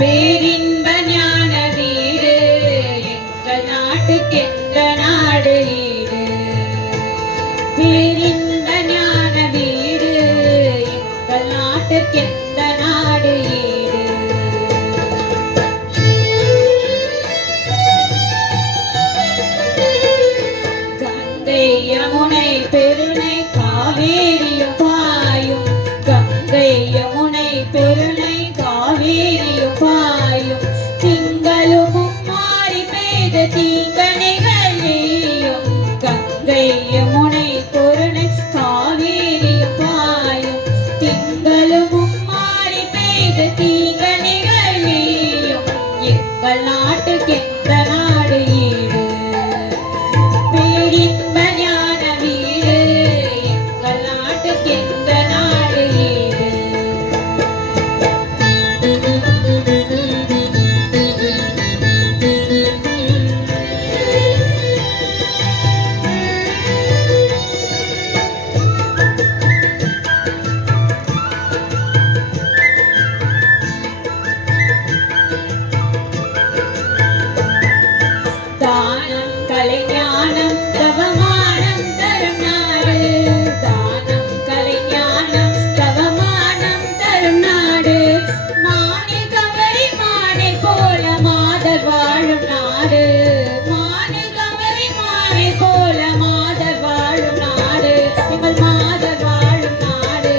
பேரின்ப ஞான வீடு எங்கள் நாட்டுக்கென்ற நாடு ஈடு. பேரின்ப ஞான வீடு எங்கள் நாட்டுக்கென்ற நாடு ஈடு. கங்கை யமுனை பெருனை காவேரியும் பாயும். கங்கை யமுனை பெருனை காவேரியும் பாயும். திங்களும் மாறி பெய்த தீங்கணைகள் நீயும். கங்கை யமுனை பெருனை காவேரியும் பாயும். திங்களும் மாறி பெய்த தீங்கணைகள் நீயும். எங்கள் நாட்டுக்கென்ற நாடு ஈடு. பேரின்ப ஞான வீடு எங்கள் நாட்டுக்கென்ற நாடு ஈடு. தானம் கலைஞானம் தவமானம் தரும் நாடு. தானம் கலைஞானம் தவமானம் தரும் நாடு. மானை கவரி மானை போல மாதர் வாழும் நாடு. மானை கவரி மானை போல மாதர் வாழும் நாடு. எங்கள் மாதர் வாழும் நாடு.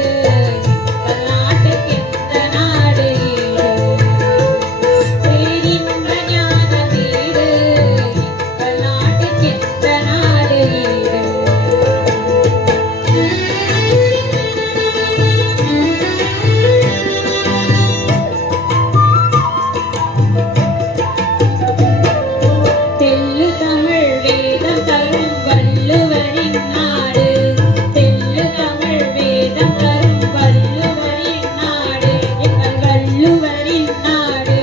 எங்கள் நாட்டுக்கென்ற நாடு ஈடு. பேரின்ப ஞான வீடு எங்கள் நாட்டுக்கென்ற நாடு ஈடு. தெள்ளு தமிழ் வேதம் தரும் வள்ளுவரின் நாடு. தெள்ளு தமிழ் வேதம் தரும் வள்ளுவரின் நாடு. எங்கள் வள்ளுவரின் நாடு.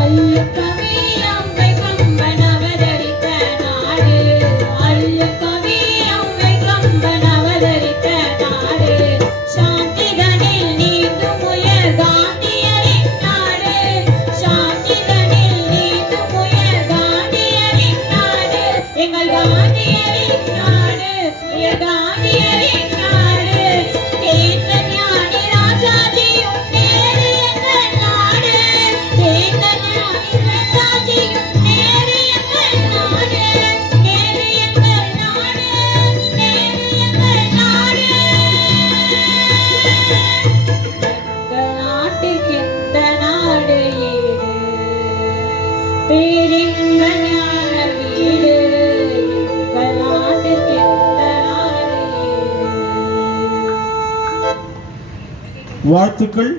அல்லு கவி அம்மை கம்பன் அவதரித்த நாடு. அல்லு கவி அம்மை கம்பன் அவதரித்த நாடு. சாந்திதனில் நீந்தும் உயர் காந்தியரின் நாடு. சாந்திதனில் நீந்தும் உயர் காந்தியரின் நாடு. எங்கள் காந்தியரின் நாடு. உயர் காந்தியரின் நாடு. தேர்ந்த ஞானி ராஜாஜியும் நேரு எங்கள் நாடு. தேர்ந்த ஞானி ராஜாஜியும் நேரு எங்கள் நாடு. நேரு எங்கள் நாடு. நேரு எங்கள் நாடு. எங்கள் நாட்டுக்கென்ற நாடு ஈடு. பேரின்ப ஞான வீடு எங்கள் நாட்டுக்கென்ற நாடு ஈடு. வாழ்த்துக்கள்.